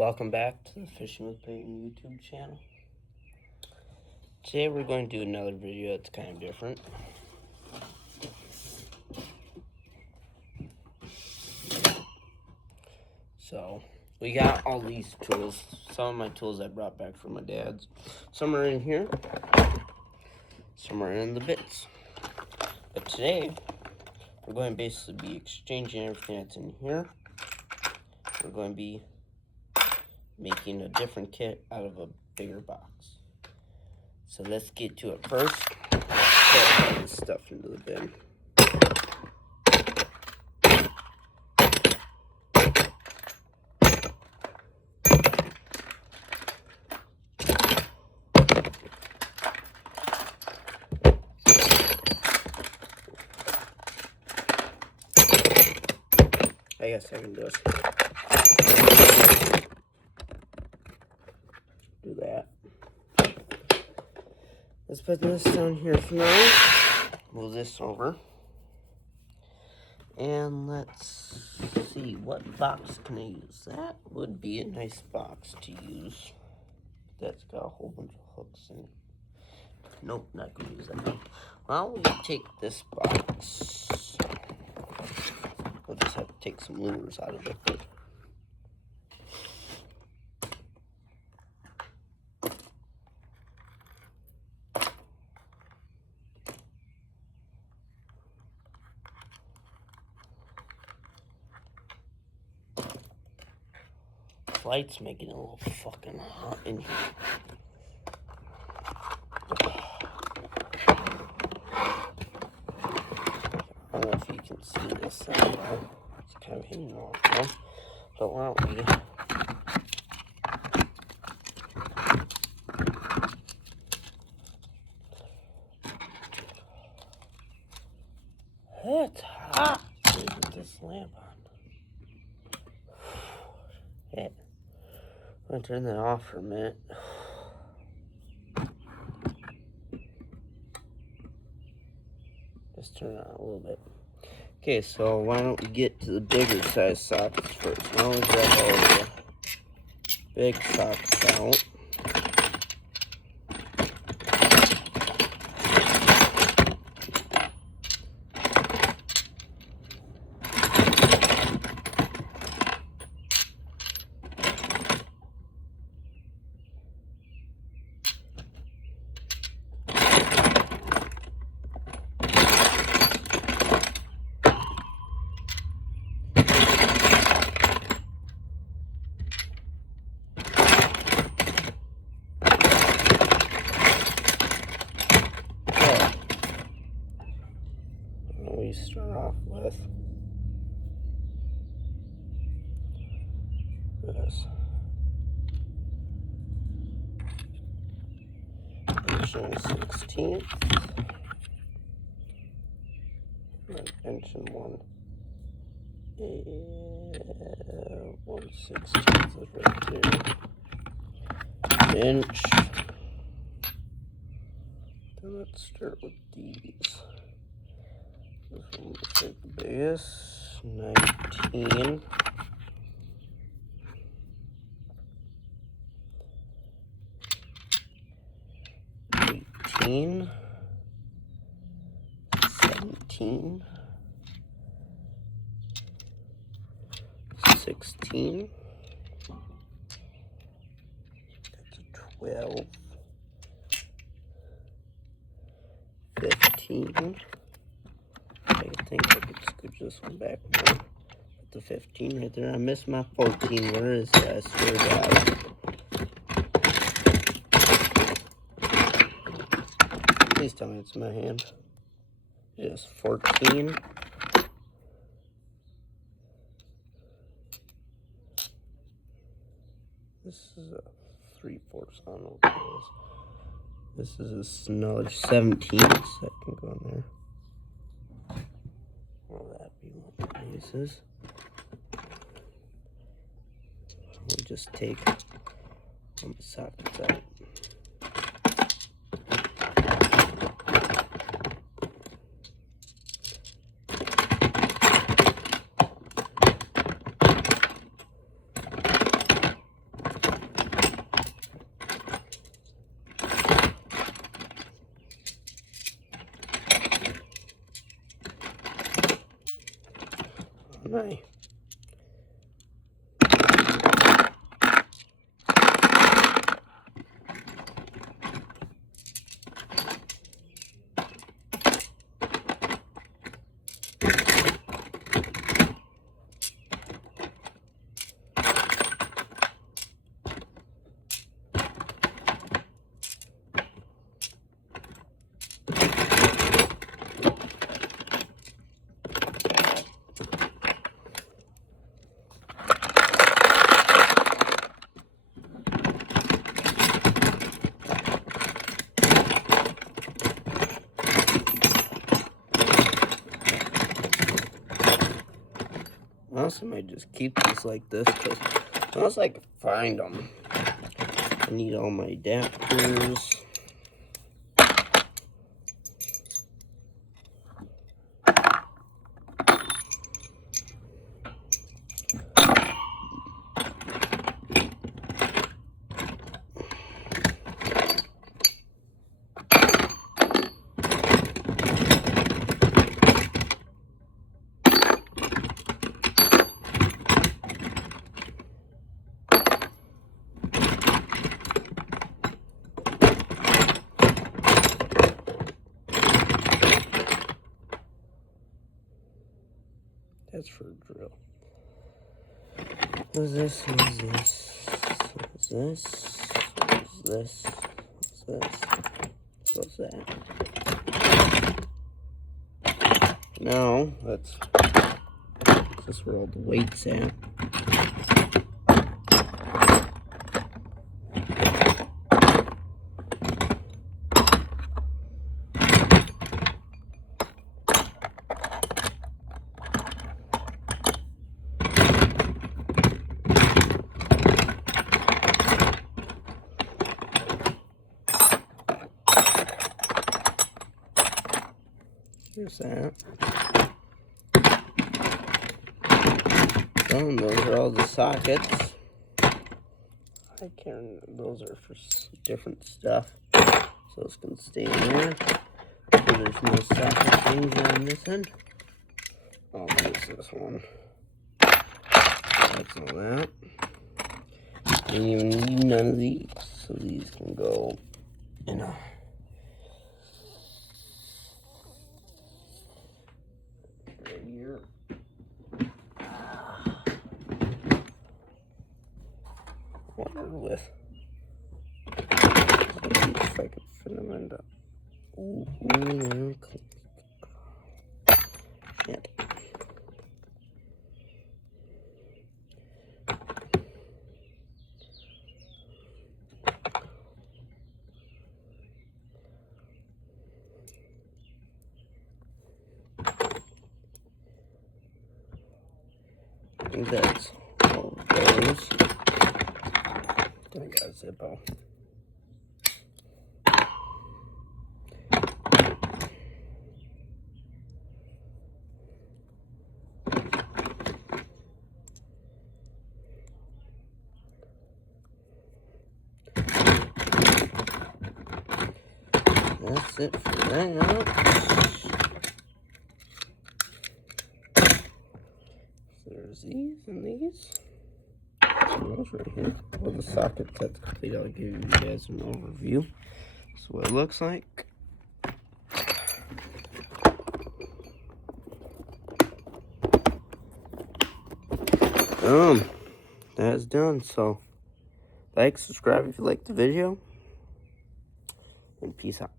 Welcome back to the Fishing with Peyton YouTube channel. Today we're going to do another video that's kind of different. So, we got all these tools. Some of my tools I brought back from my dad's. Some are in here. Some are in the bits. But today, we're going to basically be exchanging everything that's in here. We're going to be making a different kit out of a bigger box. So let's get to it first. Put all this stuff into the bin. I guess I can do that. Let's put this down here for now. Move this over. And let's see, what box can I use? That would be a nice box to use. That's got a whole bunch of hooks in it. Nope, not gonna use that one. Well, we take this box. We'll just have to take some lures out of it. Light's making it a little fucking hot in here. I don't know if you can see this anymore. It's kind of hanging off now. But why don't we it's hot. Put this lamp on. Shit. I'm gonna turn that off for a minute. Just turn it on a little bit. Okay, so why don't we get to the bigger size sockets first? Why don't we grab all the big sockets out? We start off with this. Engine 16th. And engine 1/16 is right there. Inch. Then let's start with these. This one will take the biggest, 19. 18. 17. 16. That's a 12. 15. I think I could scooch this one back more. Put the 15 right there. I missed my 14. Where is it? I swear to God. Please tell me it's in my hand. Yes, 14. This is a 3/4. I don't know what it is. This is another 17, so that can go in there. Will that be one of the pieces? We'll just take one of the sockets out. my honestly might just keep this like this because unless I can find them, I need all my adapters. That's for a drill. What's this? What's this? What's this? What's this? What's this? What's that? No, that's where all the weight's at. There's that. And those are all the sockets. I can't remember. Those are for different stuff. So those can stay in there. So there's no socket things on this end. Oh, there's this one. That's all that. Don't even need none of these. So these can go in a with. If I could fit them into. Ooh, shit. I think that's all of those. Then I got a Zippo. That's it for that. So there's these and these. Those right here. All the sockets, that's complete. I'll give you guys an overview. That's what it looks like. That's done. So, like, subscribe if you liked the video, and peace out.